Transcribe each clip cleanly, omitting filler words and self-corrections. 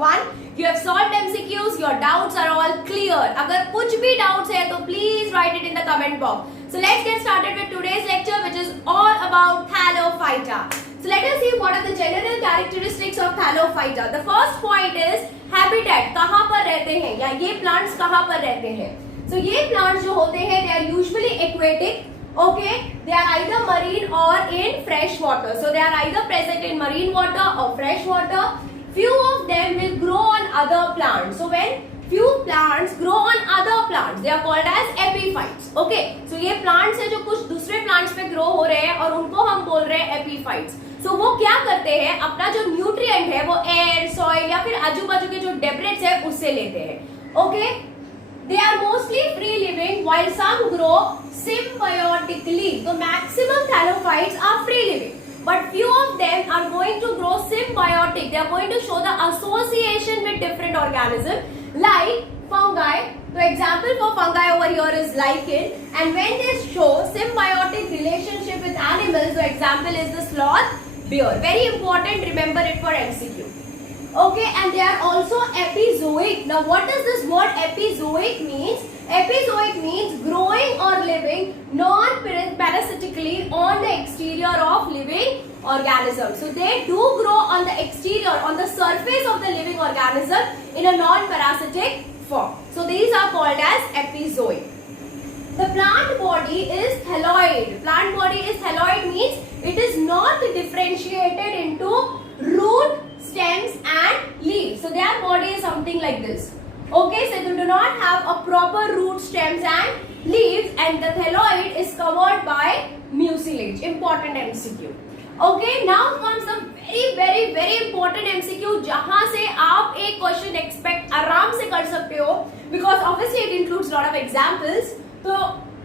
1. You have solved MCQs, your doubts are all clear. अगर कुछ भी doubts है तो please write it in the comment box. So let's get started with today's lecture, which is all about Thallophyta. So let us see what are the general characteristics of Thallophyta. The first point is habitat. कहाँ पर रहते हैं या ये plants कहाँ पर रहते हैं? So ये plants जो होते हैं they are usually aquatic. Okay, they are either marine or in fresh water. So they are either present in marine water or fresh water. Few of them will grow on other plants. So when few plants grow on other plants, they are called as epiphytes. Okay, so ये plants है जो कुछ दूसरे plants पे grow हो रहे हैं और उनको हम बोल रहे हैं epiphytes. So वो क्या करते हैं, अपना जो nutrient है वो air, soil या फिर आजू बाजू के जो debris है उससे लेते हैं. Okay, they are mostly free living while some grow symbiotically. So maximum thallophytes are free living. But few of them are going to grow symbiotic. They are going to show the association with different organisms like fungi. So example for fungi over here is lichen. And when they show symbiotic relationship with animals, so example is the sloth bear. Very important, remember it for MCQ. Okay, and they are also epizoic. Now what does this word epizoic means? Epizoic means growing or living non-parasitically on the exterior of living organism. So they do grow on the exterior, on the surface of the living organism in a non-parasitic form. So these are called as epizoic. The plant body is thalloid. Plant body is thalloid means it is not differentiated into root, stems and leaves. So their body is something like this. Okay, so they do not have a proper root, stems and leaves, and the thalloid is covered by mucilage. Important MCQ. Okay, now comes some very important MCQ जहाँ से आप एक question expect आराम से कर सकते हो, because obviously it includes lot of examples. तो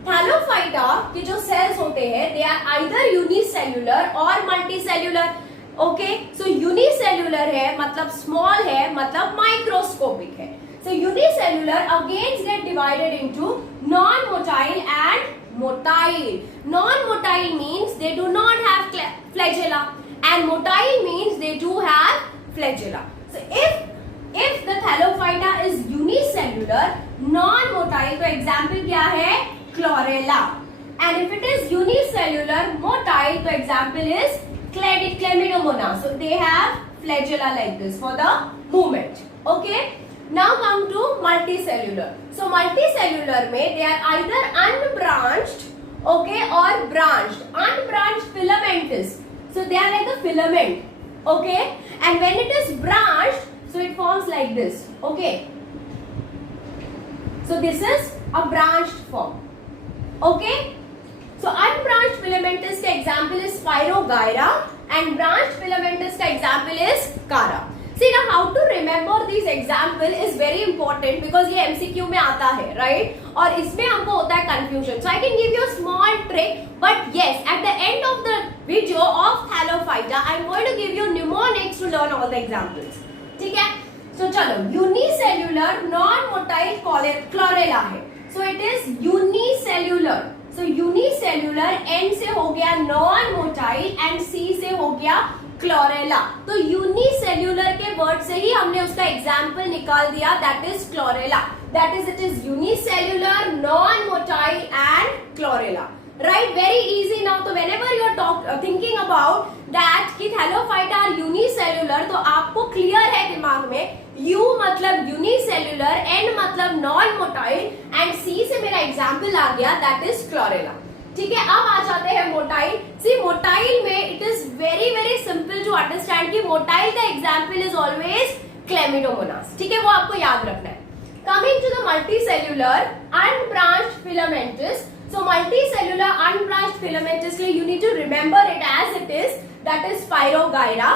Thallophyta के जो cells होते हैं they are either unicellular or multicellular. Okay, so unicellular है मतलब small है मतलब microscopic है. So unicellular again get divided into non-motile and motile. Non-motile means they do not have flagella and motile means they do have flagella. So if the Thallophyta is unicellular, non-motile, तो example क्या है? Chlorella. And if it is unicellular, motile, तो example is Chlamydomonas. So they have flagella like this for the movement. Okay. Now come to multicellular. So multicellular में they are either unbranched, okay, or branched. Unbranched filamentous. So they are like a filament, okay. And when it is branched, so it forms like this, okay. So this is a branched form, okay. So unbranched filamentous का example is Spirogyra and branched filamentous का example is Chara. See now how to remember these example is very important because ये MCQ में आता है, right? और इसमें हमको होता है confusion. So I can give you a small trick, but yes, at the end of the video of Thallophyta, I am going to give you mnemonics to learn all the examples. ठीक है? So चलो, unicellular non-motile chlorella है. So it is unicellular. So unicellular N से हो गया non-motile and C से हो गया क्लोरेला. तो यूनिसेल्यूलर के वर्ड से ही हमने उसका एग्जाम्पल निकाल दिया, that is Chlorella. That is it is unicellular, non motile and Chlorella. Right, very easy. Now तो whenever you are thinking about that कि थैलोफाइटा आर यूनिसेल्यूलर, तो आपको क्लियर है दिमाग में U मतलब यूनिसेल्यूलर, N मतलब नॉन मोटाइल एंड C से मेरा एग्जाम्पल आ गया, दैट इज क्लोरेला. ठीक है, अब आ जाते हैं मोटाइल. सी मोटाइल में it is very simple to understand कि मोटाइल का एग्जांपल इज ऑलवेज क्लेमिडोमोनास. ठीक है, वो आपको याद रखना है. Coming to the multicellular unbranched filamentous. So multicellular unbranched filamentous के लिए you need to remember it as it is, that is Spirogyra.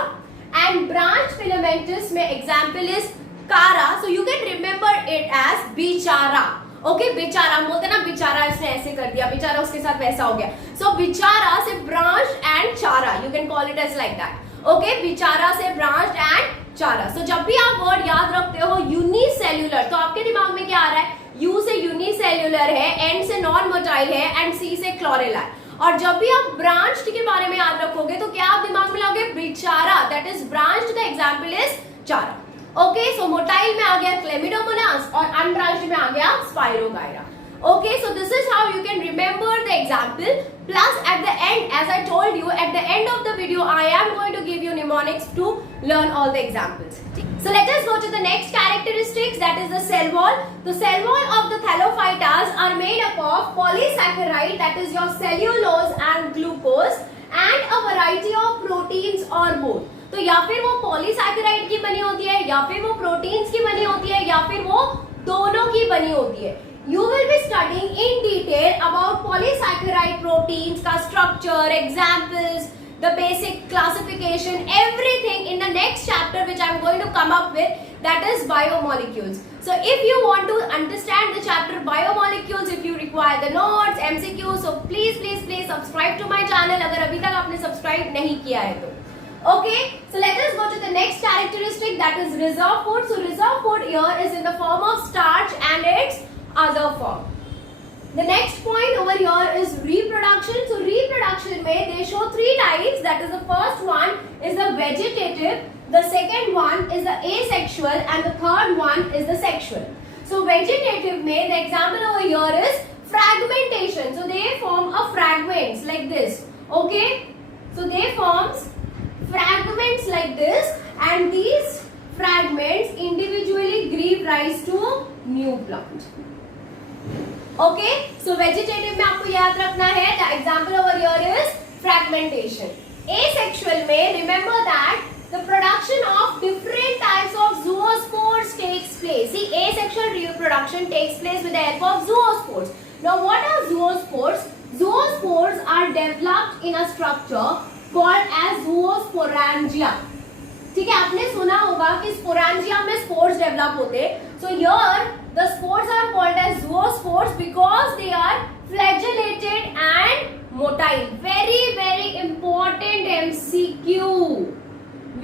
And branched filamentous में example is Chara. So you can remember it as बिचारा. Okay, बेचारा बोलते ना, बेचारा इसने ऐसे कर दिया, बेचारा उसके साथ वैसा हो गया. सो बेचारा से branch and Chara, you can call it as like that. Okay, बेचारा से ब्रांच एंड चारा. सो जब भी आप वर्ड याद रखते हो यूनिसेल्यूलर, तो आपके दिमाग में क्या आ रहा है? यू से यूनिसेल्यूलर है, एन से नॉन मोटाइल है एंड सी से क्लोरेला है. और जब भी आप ब्रांच्ड के बारे में याद रखोगे तो क्या आप दिमाग में लाओगे? बेचारा, दैट इज ब्रांच्ड का एग्जांपल इज चारा. ओके, सो मोटाइल में आ गया क्लेमिडोमोनास और अनब्रांच्ड में आ गया spirogyra. Okay, so this is how you can remember the example. Plus at the end, as I told you, at the end of the video, I am going to give you mnemonics to learn all the examples. So let us go to the next characteristics, that is the cell wall. The cell wall of the thallophytas are made up of polysaccharide, that is your cellulose and glucose, and a variety of proteins or both. तो या फिर वो polysaccharide की बनी होती है, या फिर वो प्रोटीन्स की बनी होती है, या फिर वो दोनों की बनी होती है. You will be studying in detail about polysaccharide proteins का structure, examples, the basic classification, everything in the next chapter which I am going to come up with, that is biomolecules. So if you want to understand the chapter biomolecules, if you require the notes, MCQ, so please subscribe to my channel अगर अभी तक आपने subscribe नहीं किया है तो. Okay, so let us go to the next characteristic, that is reserve food. So reserve food here is in the form of starch and its other form. The next point over here is reproduction. So reproduction में they show three types. That is, the first one is the vegetative, the second one is the asexual, and the third one is the sexual. So vegetative में the example over here is fragmentation. So they form a fragments like this. Okay, so they forms fragments like this, and these fragments individually give rise to new plant. Okay, so vegetative में आपको याद रखना है, the example over here is fragmentation. Asexual में remember that the production of different types of zoospores takes place. See, asexual reproduction takes place with the help of zoospores. Now what are zoospores? Zoospores are developed in a structure called as zoosporangia. ठीक है, आपने सुना होगा कि sporangia में spores develop होते हैं. So here the spores are called as zoospores because they are flagellated and motile. Very important MCQ.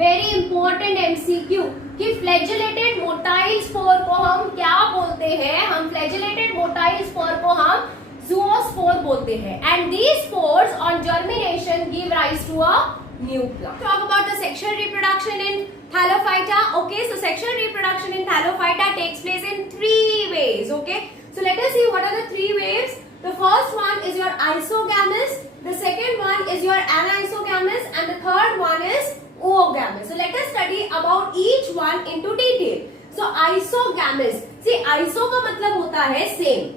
Very important MCQ कि flagellated motile spore को हम क्या बोलते हैं? हम flagellated motile spore को हम zoospore बोलते हैं. And these spores on germination give rise to a new plant. Talk about the sexual reproduction in Thallophyta. Okay, so sexual reproduction in Thallophyta takes place in three ways. Okay, so let us see what are the three waves. The first one is your isogamous, the second one is your anisogamous, and the third one is oogamous. So let us study about each one into detail. So isogamous, see iso का मतलब होता है same,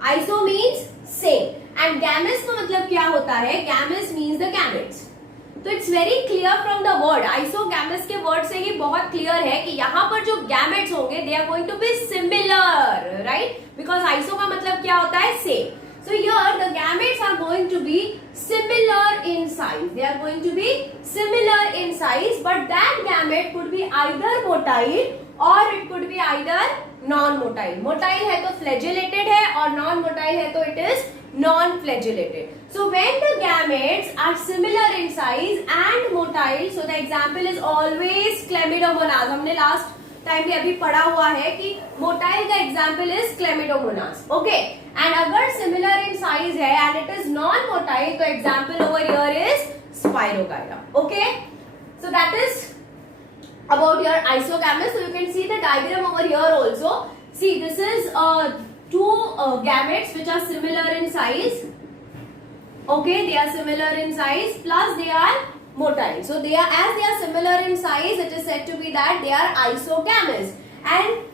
iso means same, and gamous का मतलब क्या होता है? Gamous means the gametes. तो it's very clear from the word, isogamous के वर्ड से ही बहुत क्लियर है कि यहाँ पर जो गैमेट्स होंगे they are going to be similar, right? Because iso का मतलब क्या होता है? Same. So here the gametes are going to be similar in size, they are going to be similar in size, but that gamete could be either motile और it could be either non motile. Motile है तो flagellated है और non motile है तो it is non-flagellated. So when the gametes are similar in size and motile, so the example is always Chlamydomonas. हमने last time भी अभी पढ़ा हुआ है कि motile का example is Chlamydomonas. Okay, and अगर similar in size है and it is non-motile, तो example over here is Spirogyra. Okay, so that is about your isogamous. So you can see the diagram over here also. See, this is two gametes which are similar in size. Okay, they are similar in size, plus they are motile. So they are, as they are similar in size, it is said to be that they are isogamous. And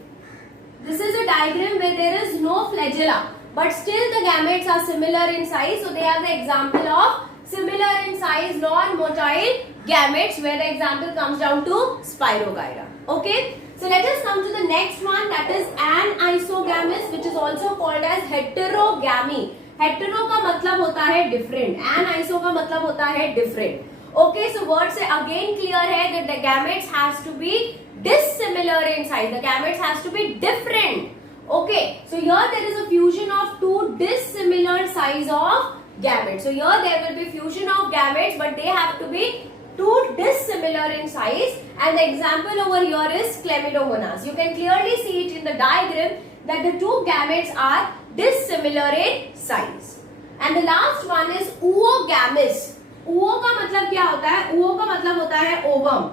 this is a diagram where there is no flagella, but still the gametes are similar in size. So they are the example of similar in size non-motile gametes, where the example comes down to Spirogyra. Okay. So let us come to the next one, that is anisogamous, which is also called as heterogamy. Hetero का मतलब होता है different, aniso का मतलब होता है different. Okay, so word से again clear है that the gametes has to be dissimilar in size. The gametes has to be different. Okay, so here there is a fusion of two dissimilar size of gametes. So here there will be fusion of gametes, but they have to be two dissimilar in size, and the example over here is Chlamydomonas. You can clearly see it in the diagram that the two gametes are dissimilar in size. And the last one is oogamous. Ooga का मतलब क्या होता है? Ooga का मतलब होता है ovum.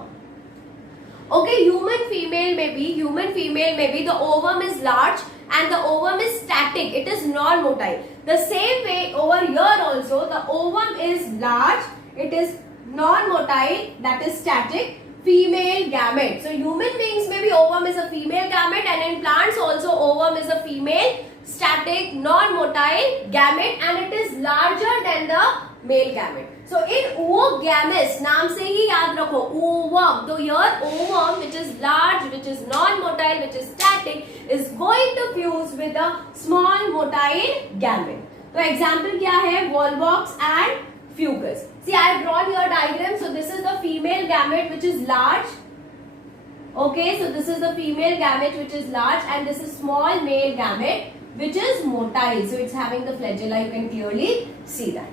Okay, human female may be the ovum is large and the ovum is static. It is non-motile. The same way over here also the ovum is large. It is non-motile, that is static. Female gamete. So human beings maybe ovum is a female gamete, and in plants also ovum is a female static non-motile gamete, and it is larger than the male gamete. So in oogamous, नाम से ही याद रखो ovum. So here ovum, which is large, which is non-motile, which is static, is going to fuse with the small motile gamete. So example क्या है? Volvox and fucus. See, I have drawn your diagram. So this is the female gamete which is large. Okay, so this is the female gamete which is large, and this is small male gamete which is motile. So it's having the flagella. You can clearly see that.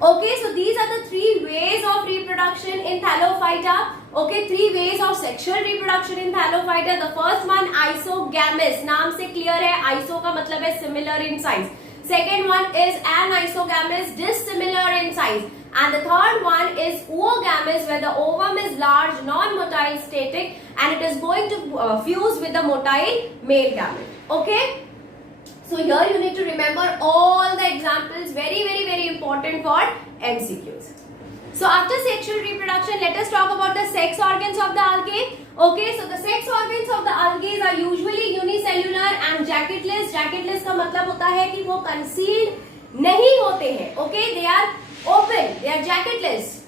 Okay, so these are the three ways of reproduction in Thallophyta. Okay, three ways of sexual reproduction in Thallophyta. The first one, isogamous. नाम से clear है. Iso का मतलब है similar in size. Second one is anisogamous, dissimilar in size. And the third one is oogamous, where the ovum is large, non-motile, static, and it is going to fuse with the motile male gamete. Okay? So here you need to remember all the examples, very important for MCQs. So after sexual reproduction, let us talk about the sex organs of the algae. Okay, so the sex organs of the algae are usually unicellular and jacketless. Jacketless का मतलब होता है कि वो concealed नहीं होते हैं. Okay, they are open, they are jacketless.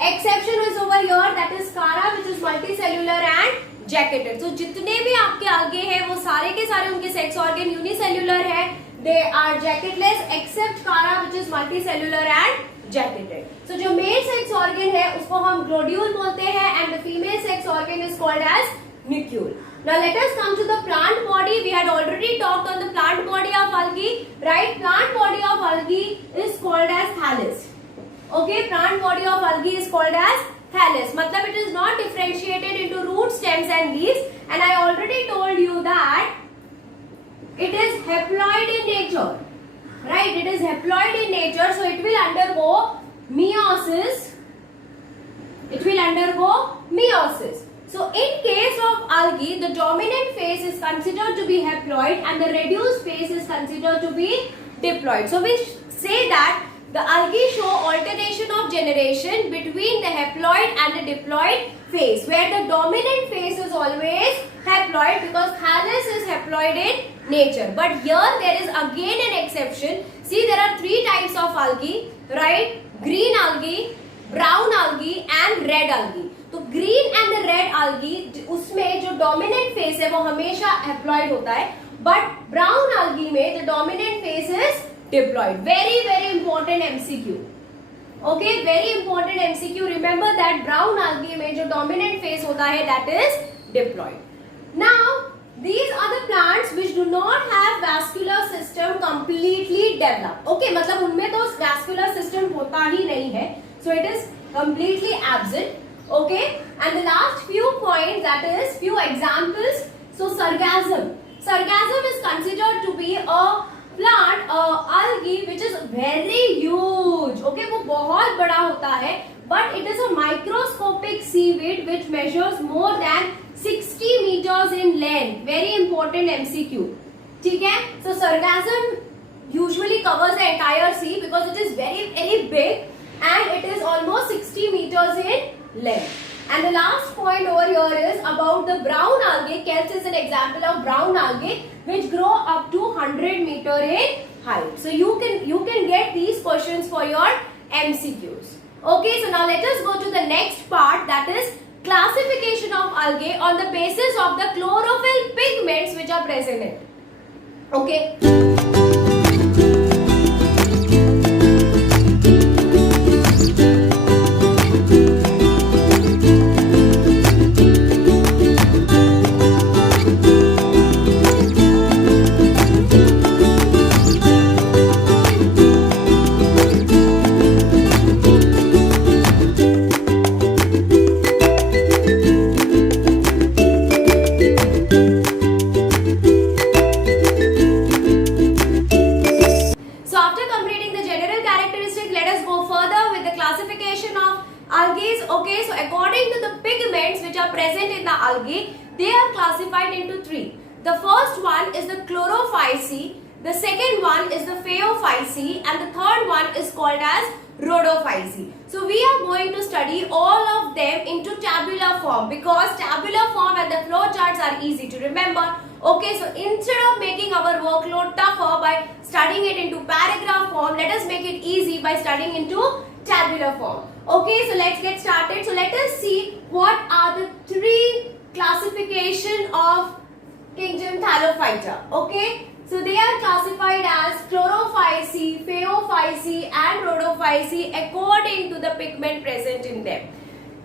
Exception is over here, that is Chara, which is multicellular and jacketed. So जितने भी आपके algae हैं वो सारे के सारे उनके sex organ unicellular है. They are jacketless except Chara, which is multicellular and jacketed. So जो male sex organ है उसको हम globule बोलते हैं, and the female sex organ is called as nucleus. Now let us come to the plant body. We had already talked on the plant body of algae, right? Plant body of algae is called as thallus. Okay, plant body of algae is called as thallus. मतलब it is not differentiated into root, stems and leaves, and I already told you that it is haploid in nature. Right, it is haploid in nature, so it will undergo meiosis. It will undergo meiosis. So in case of algae, the dominant phase is considered to be haploid and the reduced phase is considered to be diploid. So we say that the algae show alternation of generation between the haploid and the diploid phase, where the dominant phase is always haploid because thallus is haploid in nature. But here there is again an exception. See, there are three types of algae, right? Green algae, brown algae and red algae. तो green and the red algae उसमें जो dominant phase है वो हमेशा haploid होता है, but brown algae में the dominant phase is diploid. Very important MCQ. Okay, very important MCQ. Remember that brown algae में जो dominant phase होता है that is diploid. Now these are the plants which do not have vascular system completely developed. Okay, मतलब उनमें तो vascular system होता ही नहीं है. So it is completely absent. Okay, and the last few points, that is few examples. So sargassum. Sargassum is considered to be a plant, algae which is very huge. Okay, वो बहुत बड़ा होता है. But it is a microscopic seaweed which measures more than 60 meters in length. Very important MCQ. ठीक है? So sargassum usually covers the entire sea because it is very big and it is almost 60 meters in length. And the last point over here is about the brown algae. Kelp is an example of brown algae which grow up to 100 meter in height. So you can get these questions for your MCQs. Okay, so now let us go to the next part, that is classification of algae on the basis of the chlorophyll pigments which are present in it. Okay. present in the algae, they are classified into three. The first one is the chlorophyceae, the second one is the phaeophyceae, and the third one is called as rhodophyceae. So we are going to study all of them into tabular form, because tabular form and the flow charts are easy to remember. Okay, so instead of making our workload tougher by studying it into paragraph form, let us make it easy by studying into tabular form. Okay, so let's get started. So let us see what are the three classification of kingdom Thallophyta. Okay, so they are classified as chlorophyceae, phaeophyceae and rhodophyceae according to the pigment present in them.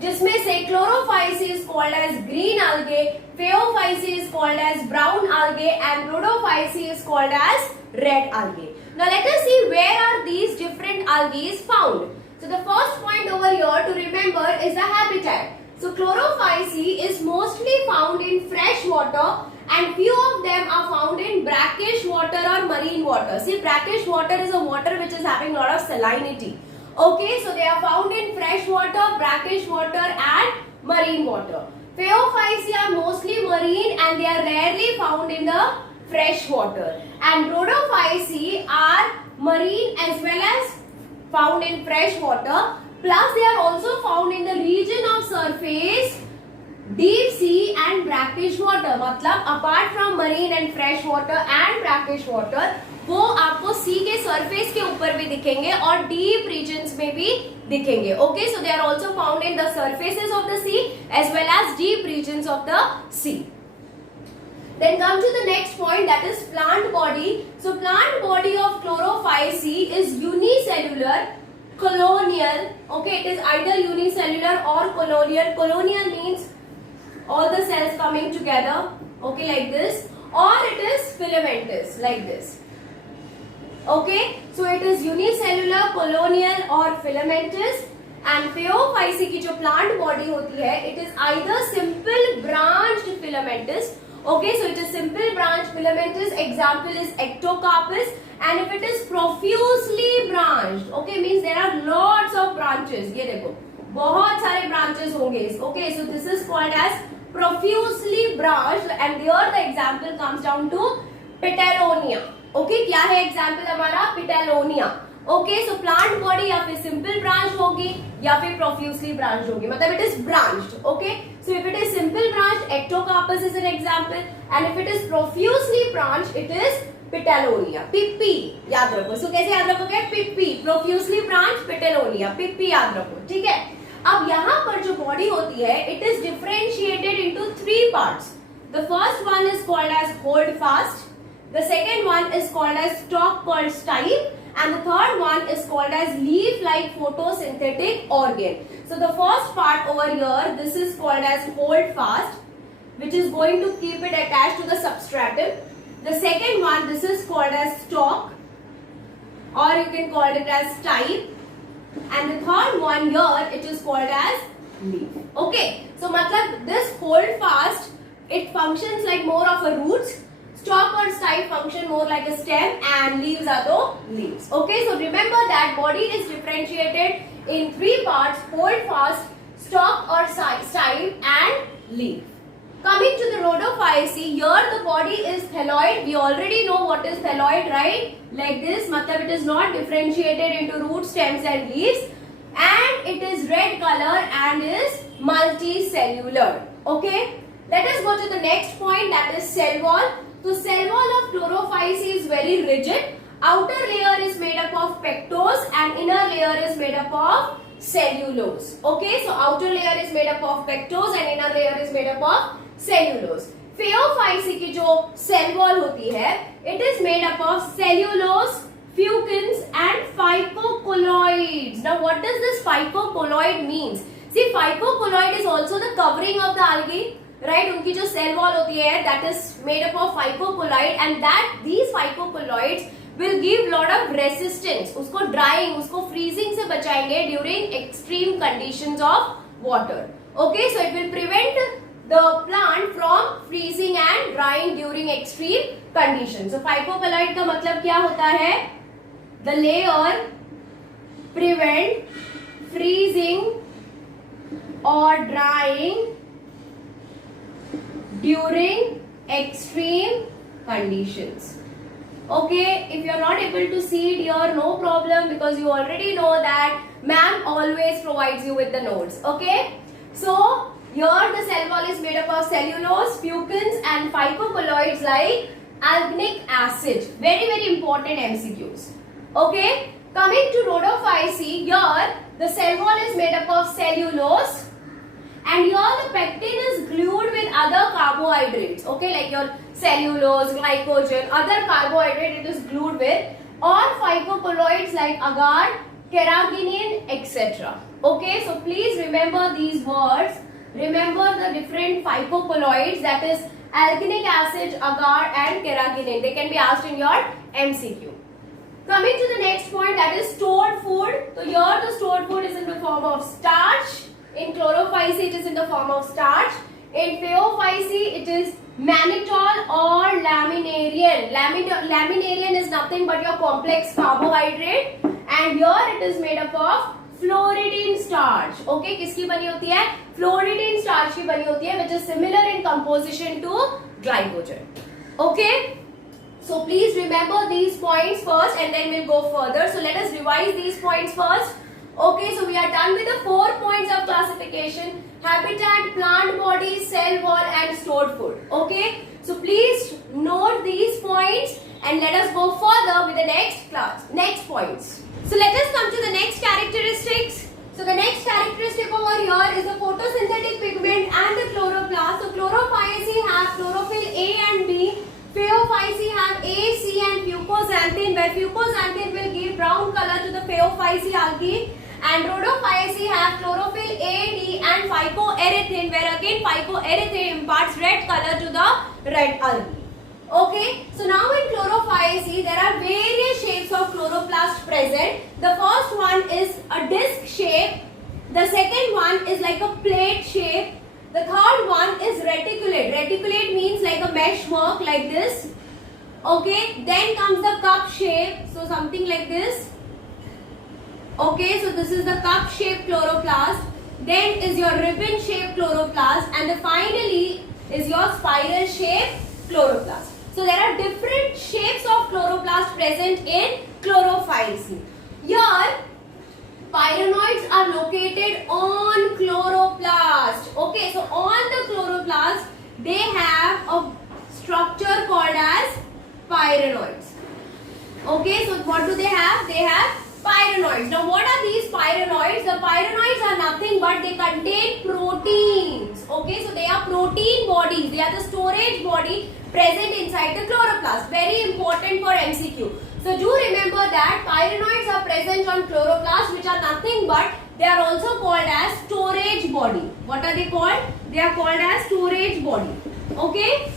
जिसमें से chlorophyceae is called as green algae, phaeophyceae is called as brown algae, and rhodophyceae is called as red algae. Now let us see where are these different algae found. So the first point over here to remember is the habitat. So chlorophyceae is mostly found in fresh water, and few of them are found in brackish water or marine water. See, brackish water is a water which is having a lot of salinity. Okay, so they are found in fresh water, brackish water and marine water. Phaeophyceae are mostly marine and they are rarely found in the fresh water. And rhodophyceae are marine as well as found in fresh water. Plus they are also found in the region of surface, deep sea and brackish water. मतलब apart from marine and fresh water and brackish water, वो आपको सी के surface के ऊपर भी दिखेंगे और deep regions में भी दिखेंगे. Okay, so they are also found in the surfaces of the sea as well as deep regions of the sea. Then come to the next point, that is plant body. So plant body of chlorophyceae is unicellular, colonial. Okay, it is either unicellular or colonial. Colonial means all the cells coming together. Okay, like this, or it is filamentous, like this. Okay, so it is unicellular, colonial or filamentous. And phaeophyceae की जो plant body होती है, it is either simple branched filamentous. Okay, so it is simple branched filamentous. Example is Ectocarpus. And if it is profusely branched, okay, means there are lots of branches. ये देखो, बहुत सारे branches होंगे. Okay, so this is called as profusely branched. And here the example comes down to Petallonia. Okay, क्या है example हमारा? पिटेलोनिया. Okay, सो plant body या फिर सिंपल ब्रांच होगी या फिर प्रोफ्यूजली ब्रांच होगी, मतलब it is branched. Okay, so if it is simple branch, Ectocarpus is an example, and if it is profusely branch, it is Pitelonia. पिप्पी याद रखो. सो कैसे याद रखोगे? पिप्पी, प्रोफ्यूजली ब्रांच, पिटेलोनिया, पिप्पी याद रखो. ठीक है, अब यहाँ पर जो बॉडी होती है, it is differentiated into three parts. The first one is called as holdfast. The second one is called as stalk called stipe, and the third one is called as leaf-like photosynthetic organ. So the first part over here, this is called as hold fast, which is going to keep it attached to the substratum. The second one, this is called as stalk, or you can call it as stipe, and the third one here, it is called as leaf. Okay, so matlab this hold fast, it functions like more of a roots. Stalk or stipe function more like a stem, and leaves are the leaves. Okay, so remember that body is differentiated in three parts: hold fast, stalk or stipe, and leaf. Coming to the rhodophyceae, here the body is thalloid. We already know what is thalloid, right? Like this, matlab it is not differentiated into roots, stems and leaves, and it is red color and is multicellular. Okay, let us go to the next point, that is cell wall. So cell wall of chlorophyceae is very rigid. Outer layer is made up of pectose and inner layer is made up of cellulose. Okay, so outer layer is made up of pectose and inner layer is made up of cellulose. Phaeophyceae की जो cell wall होती है, it is made up of cellulose, fucins and phycocolloids. Now what does this phycocolloid means? See, phycocolloid is also the covering of the algae. Right, उनकी जो cell wall होती है, that is made up of phycocolloid, and that these phycocolloids will give lot of resistance. उसको drying, उसको freezing से बचाएंगे during extreme conditions of water. Okay, so it will prevent the plant from freezing and drying during extreme condition. So phycocolloid का मतलब क्या होता है? The layer prevent freezing और drying during extreme conditions. Okay, if you are not able to see it here, no problem, because you already know that ma'am always provides you with the notes. Okay, so here the cell wall is made up of cellulose, fucins and phycocolloids like alginic acid. Very, very important MCQs. Okay, coming to rhodophyceae, here the cell wall is made up of cellulose, and here the pectin is glued with other carbohydrates. Okay, like your cellulose, glycogen, other carbohydrate it is glued with, or phycocolloids like agar, carrageenan, etc. Okay, so please remember these words. Remember the different phycocolloids, that is alginic acid, agar and carrageenan. They can be asked in your MCQ. Coming to the next point, that is stored food. So here the stored food is in the form of starch. In chlorophyceae it is in the form of starch. In phaeophyceae it is mannitol or laminarian. Laminarian is nothing but your complex carbohydrate, and here it is made up of floridean starch. Okay, किसकी बनी होती है? फ्लोरिडीन starch की बनी होती है, which is similar in composition to glycogen. Okay, so please remember these points first and then we'll go further. So let us revise these points first. Okay, so we are done with the 4 points of classification: habitat, plant body, cell wall and stored food. Okay, so please note these points and let us go further with the next points. So let us come to the next characteristics. So the next characteristic over here is the photosynthetic pigment and the chloroplast. So chlorophyceae have chlorophyll A and B. Phaeophyceae have A, C and fucoxanthin, where fucoxanthin will give brown color to the Phaeophyceae algae. And rhodophyceae have chlorophyll A, D and phycoerythrin, where again phycoerythrin imparts red color to the red algae. Okay, so now in chlorophyceae there are various shapes of chloroplast present. The first one is a disc shape. The second one is like a plate shape. The third one is reticulate. Reticulate means like a meshwork like this. Okay, then comes the cup shape. So something like this. Okay, so this is the cup shaped chloroplast. Then is your ribbon shaped chloroplast, and then finally is your spiral shaped chloroplast. So there are different shapes of chloroplast present in chlorophyceae. Here, pyrenoids are located on chloroplast. Okay, so on the chloroplast, they have a structure called as pyrenoids. Okay, so what do they have? They have pyrenoids. Now what are these pyrenoids? The pyrenoids are nothing but they contain proteins. Okay, so they are protein bodies. They are the storage body present inside the chloroplast. Very important for MCQ. So do remember that pyrenoids are present on chloroplast, which are nothing but they are also called as storage body. What are they called? They are called as storage body. Okay,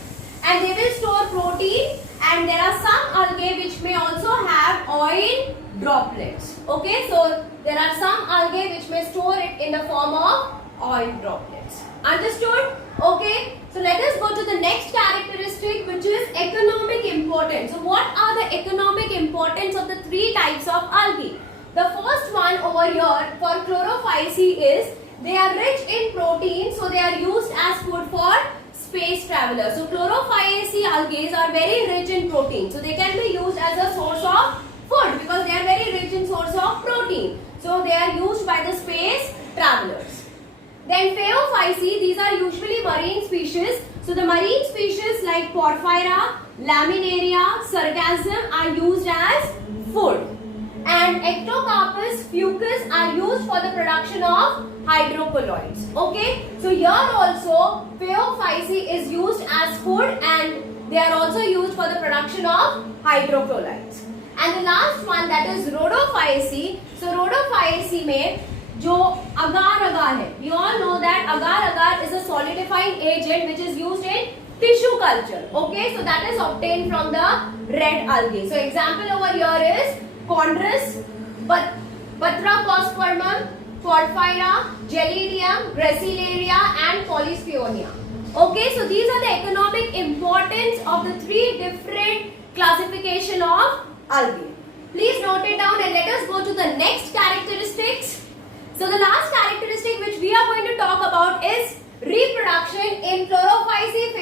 and they will store protein, and there are some algae which may also have oil droplets. Okay, so there are some algae which may store it in the form of oil droplets. Understood? Okay, so let us go to the next characteristic, which is economic importance. So what are the economic importance of the 3 types of algae? The first one over here for chlorophyceae is they are rich in protein, so they are used as food for space travelers. So chlorophyceae algae are very rich in protein, so they can be used as a source of food because they are very rich in source of protein. So they are used by the space travelers. Then phaeophyceae, these are usually marine species. So the marine species like Porphyra, Laminaria, Sargassum are used as food. And Ectocarpus, Fucus are used for the production of hydrocolloids. Okay, so here also phaeophyceae is used as food and they are also used for the production of hydrocolloids. And the last one, that is rhodophyceae. So rhodophyceae में जो agar-agar है, we all know that agar-agar is a solidifying agent which is used in tissue culture. Okay, so that is obtained from the red algae. So example over here is Chondrus, Batrachospermum, Porphyra, Gelidium, Gracilaria and Polyspheonia. Okay, so these are the economic importance of the 3 different classification of algae. Please note it down and let us go to the next characteristics. So the last characteristic which we are going to talk about is reproduction in chlorophyceae,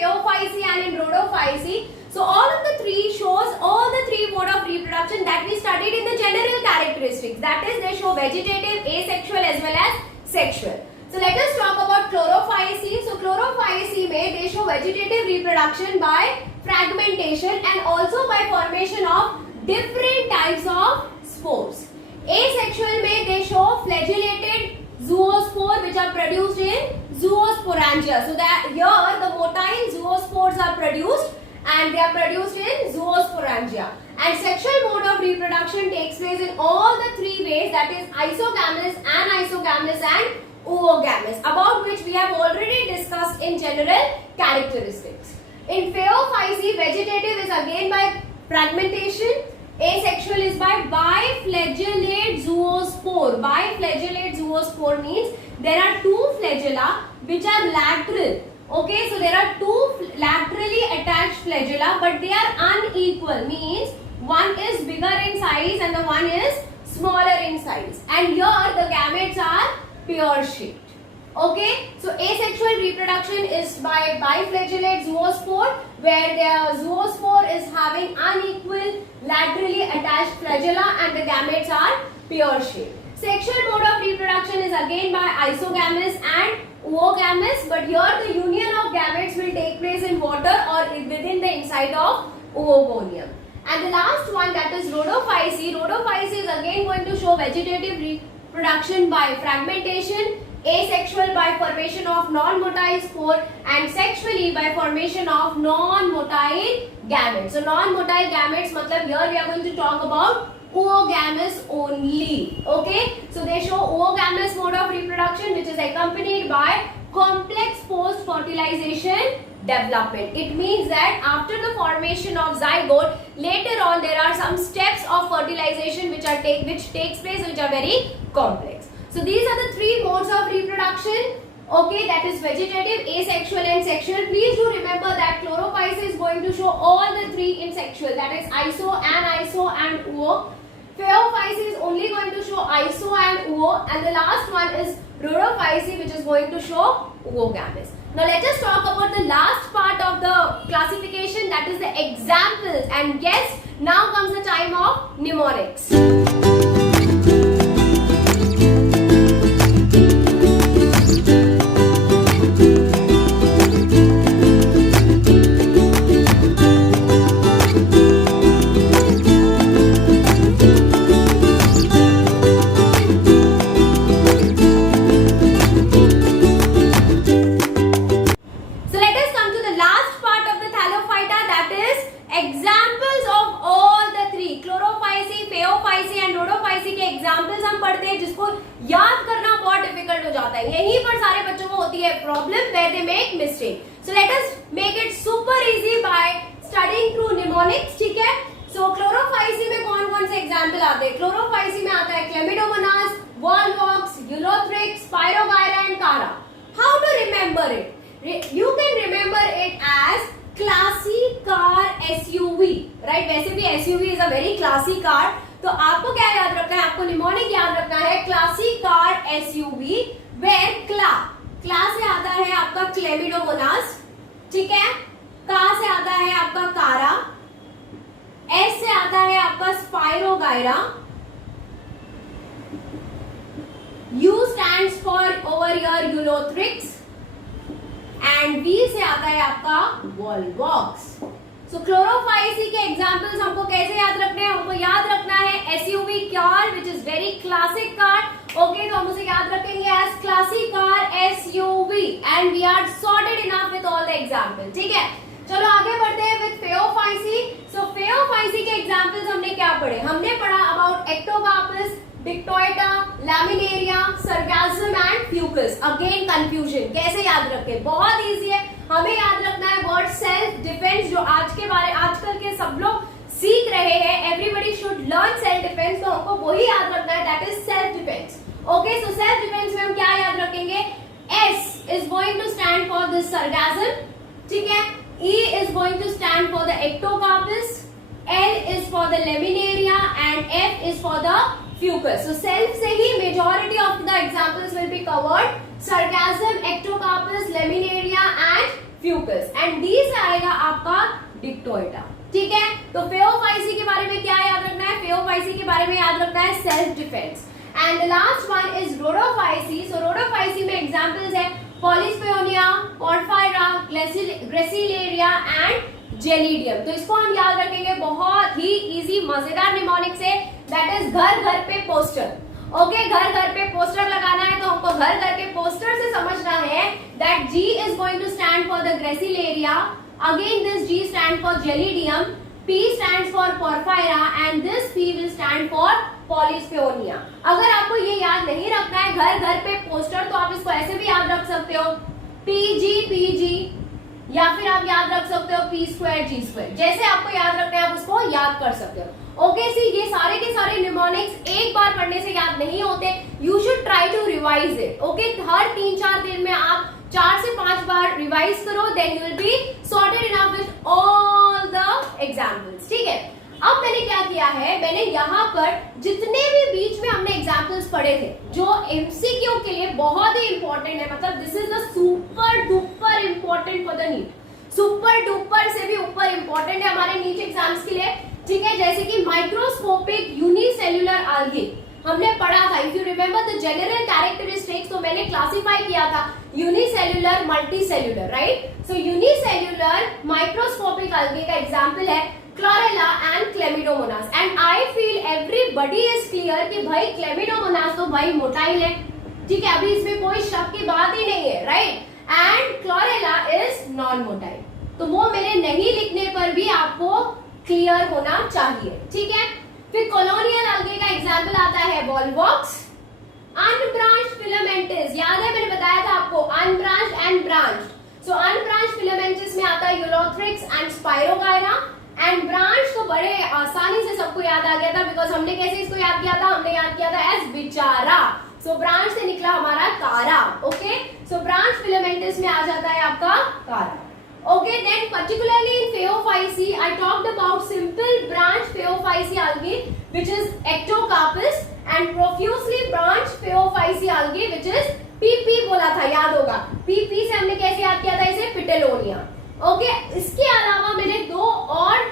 characteristics. That is, they show vegetative, asexual as well as sexual. So let us talk about chlorophyceae. So chlorophyceae में they show vegetative reproduction by fragmentation and also by formation of different types of spores. Asexual में they show flagellated zoospore which are produced in zoosporangia. So that here the motile zoospores are produced and they are produced in zoosporangia. And sexual mode of reproduction takes place in all the three ways, that is isogamous, anisogamous and oogamous, about which we have already discussed in general characteristics. In Phaeophyceae, vegetative is again by fragmentation, asexual is by biflagellate zoospore. Biflagellate zoospore means there are two flagella which are lateral. Okay, so there are two laterally attached flagella, but they are unequal, means one is bigger in size and the one is smaller in size. And here the gametes are pear-shaped. Okay, so asexual reproduction is by biflagellate zoospore, where the zoospore is having unequal laterally attached flagella and the gametes are pear-shaped. Sexual mode of reproduction is again by isogamous and oogamous, but here the union of gametes will take place in water or within the inside of oogonium. And the last one, that is Rhodophyceae. Rhodophyceae is again going to show vegetative reproduction by fragmentation, asexual by formation of non-motile spore, and sexually by formation of non-motile gametes. So non-motile gametes matlab here we are going to talk about oogamous only. Okay, so they show oogamous mode of reproduction which is accompanied by complex post-fertilization development. It means that after the formation of zygote, later on there are some steps of fertilization which takes place, which are very complex. So these are the three modes of reproduction. Okay, that is vegetative, asexual and sexual. Please do remember that chlorophyceae is going to show all the three in sexual, that is iso, aniso and oo. Phaeophyceae is only going to show iso and oo, and the last one is Rhodophyceae which is going to show oogamous. Now let us talk about the last part of the classification, that is the examples. And yes, now comes the time of mnemonics. Chlorophyceae में आता है Chlamydomonas, Volvox, Ulothrix, Spirogyra and Cara. How to remember it? You can remember it as classy car SUV, right? वैसे भी SUV is a very classy car. तो आपको क्या याद रखना है? आपको निमोनिक याद रखना है classy car SUV, where क्ला से आता है आपका Chlamydomonas, ठीक है? का से आता है आपका कारा, एस से आता है आपका spirogyra, U stands for over here Ulothrix and V से आता है आपका Volvox. So chlorophyceae के examples हमको कैसे याद रखने हैं? हमको याद रखना है SUV car which is very classic car. Okay, तो हम उसे याद रखेंगे as classic car SUV and we are sorted enough with all the examples. ठीक है, चलो आगे बढ़ते हैं with Phaeophyceae. So Phaeophyceae के examples हमने क्या पढ़े? हमने पढ़ा about Ectocarpus, Dictyoita, Laminaria, Sargassum and Fucus. Again confusion, कैसे याद रखें? बहुत easy है. हमें याद रखना है word self defense, जो आजकल के सब लोग सीख रहे हैं. Everybody should learn self defense, तो हमको वही याद रखना है, that is self defense. Okay, so self defense में हम क्या याद रखेंगे? S is going to stand for the sargassum, ठीक है? E is going to stand for the Ectocarpus, L is for the Laminaria and F is for the Fucus. So self से ही majority of the examples will be covered. Sargassum, Ectocarpus, Laminaria and Fucus. And D से आएगा आपका डिक्टोएटा। ठीक है, तो फेओफाइसी के बारे में क्या याद रखना है? फेओफाइसी के बारे में याद रखना है self defence. And the last one is Rhodophyceae. So Rhodophyceae में एग्जांपल्स है पॉलीस्पेओनिया, पोर्फायरा, ग्रेसिलेरिया एंड जेलिडियम। तो इसको हम याद रखेंगे बहुत ही इजी मजेदार निमोनिक से, दैट इज घर घर पे पोस्टर। ओके, घर घर पे पोस्टर लगाना है, तो हमको घर घर के पोस्टर से समझना है that G is going to stand for the Gracilaria, again this G stands for Gelidium, P stands for Porphyra and this P will stand for Polyspeonia। अगर आपको ये याद नहीं रखना है घर घर पे पोस्टर, तो आप इसको ऐसे भी याद रख सकते हो PG, या फिर आप याद रख सकते हो P² G², जैसे आपको याद रखना है आप उसको याद कर सकते हो। ओके सी, ये सारे के सारे निमोनिक्स एक बार पढ़ने से याद नहीं होते, you should try to revise it. Okay, हर 3-4 दिन में आप 4 से 5 बार रिवाइज करो, then you will be sorted enough with all the examples. ठीक है, अब मैंने क्या किया है, मैंने यहाँ पर जितने भी बीच में हमने एग्जांपल्स पढ़े थे जो एमसीक्यू के लिए बहुत ही इंपॉर्टेंट है, मतलब this is the super duper important for the NEET, super duper से भी ऊपर इंपॉर्टेंट है हमारे नीट एग्जाम्स के लिए। ठीक है, जैसे कि माइक्रोस्कोपिक यूनिसेल्युलर आल्गी हमने पढ़ा था, if you remember the general characteristics, तो मैंने क्लासिफाई किया था unicellular, multicellular, right. So unicellular microscopic algae का एग्जांपल है Chlorella and Chlamydomonas. And I feel everybody is clear कि भाई क्लेमिडोमोनास तो भाई मोटाइल है। ठीक है, अभी इसमें कोई शक की बात ही नहीं है, right. And chlorella is non motile, तो वो मेरे नहीं लिखने पर भी आपको क्लियर होना चाहिए। ठीक है, फिर कॉलोनियल आल्गे का एग्जांपल आता है वॉल्वॉक्स, अनब्रांच्ड फिलामेंटस, याद है मैंने बताया था आपको unbranched and branched. So unbranched filamentous में आता है Ulothrix and spirogyra, and branch तो बड़े आसानी से सबको याद आ गया था, बिकॉज हमने कैसे इसको याद किया था, हमने याद किया था एज बिचारा। सो ब्रांच से निकला हमारा कारा। ओके, सो ब्रांच फिलामेंटस में आ जाता है आपका कारा। Okay, then particularly in Phaeophyce, I talked about simple branch Phaeophyce algae, which is Ectocarpus, and profusely branched Phaeophyce algae, which is PP बोला था, याद होगा। PP से हमने कैसे याद किया था इसे, पिटेलोनिया। ओके, इसके अलावा मैंने 2 और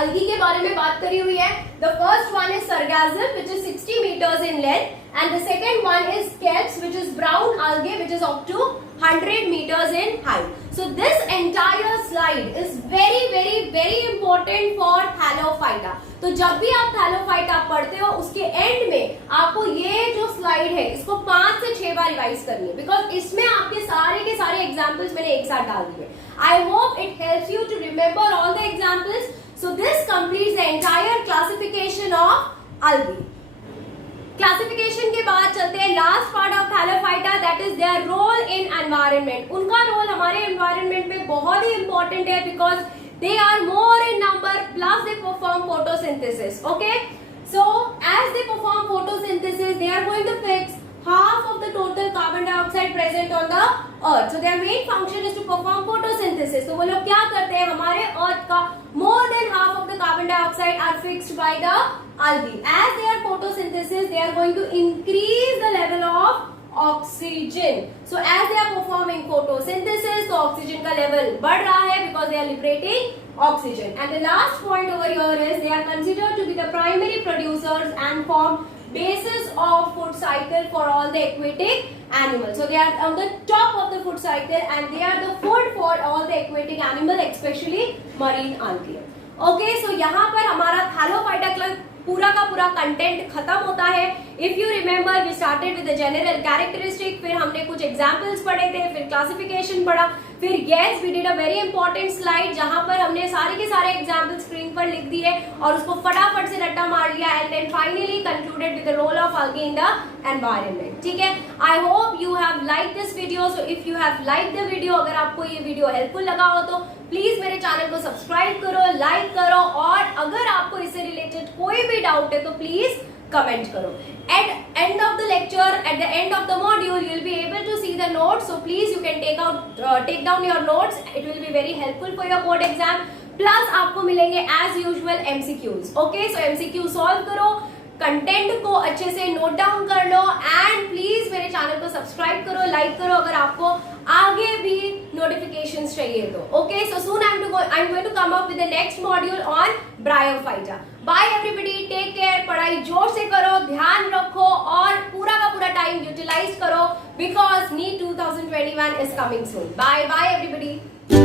algae के बारे में बात करी हुई है। The first one is Sargassum, which is 60 meters in length, and the second one is Kelps, which is brown algae, which is up to 100 meters in height. So this entire slide is very important for Thallophyta. तो जब भी आप Thallophyta पढ़ते हो, उसके and में आपको ये जो स्लाइड है इसको 5 से 6 बार रिवाइज करनी है, बिकॉज इसमें आपके सारे के सारे एग्जाम्पल्स मैंने एक साथ डाल दिए। I hope it helps you to remember all the examples. So this completes the entire classification of algae. Classification के बाद चलते हैं last part of Thallophyta, that is their role in environment. उनका रोल हमारे environment में बहुत ही important है, because they are more in number plus they perform photosynthesis. Okay, so as they perform photosynthesis, they are going to fix half of the total carbon dioxide present on the earth. So their main function is to perform photosynthesis. तो वो लोग क्या करते हैं, हमारे earth का more than half of the carbon dioxide are fixed by the algae. As they are photosynthesis, they are going to increase the level of oxygen. So as they are performing photosynthesis, तो oxygen का level बढ़ रहा है because they are liberating oxygen. And the last point over here is they are considered to be the primary producers and form basis of food cycle for all the aquatic animals. So they are on the top of the food cycle and they are the food for all the aquatic animals, especially marine algae. Okay, so यहाँ पर हमारा Thallophyta का पूरा content खत्म होता है। If you remember, we started with the general characteristic, फिर हमने कुछ एग्जांपल्स पढ़े थे, फिर क्लासिफिकेशन पढ़ा, फिर yes we did a very important slide जहां पर हमने सारे के सारे एग्जांपल स्क्रीन पर लिख दिए और उसको फटाफट से रट्टा मार लिया, and then finally concluded with the role of algae in the environment. ठीक है, I hope you have like this video. So if you have like the video, अगर आपको ये वीडियो हेल्पफुल लगा हो तो प्लीज मेरे चैनल को सब्सक्राइब करो, लाइक करो, और अगर आपको इससे रिलेटेड कोई भी डाउट है तो प्लीज कमेंट करो। At end of the lecture, at the end of the module, you will be able to see the notes. So please, you can take down your notes. It will be very helpful for your board exam. Plus आपको मिलेंगे as usual MCQs. Okay, so MCQ solve करो, content को अच्छे से note down कर लो, and please मेरे channel को सब्सक्राइब करो, लाइक करो अगर आपको आगे भी नोटिफिकेशंस चाहिए तो okay so soon I am going to come up with the next module on bryophyta bye everybody take care पढ़ाई जोर से करो ध्यान रखो और पूरा का पूरा टाइम यूटिलाइज करो because NEET 2021 is coming soon bye bye everybody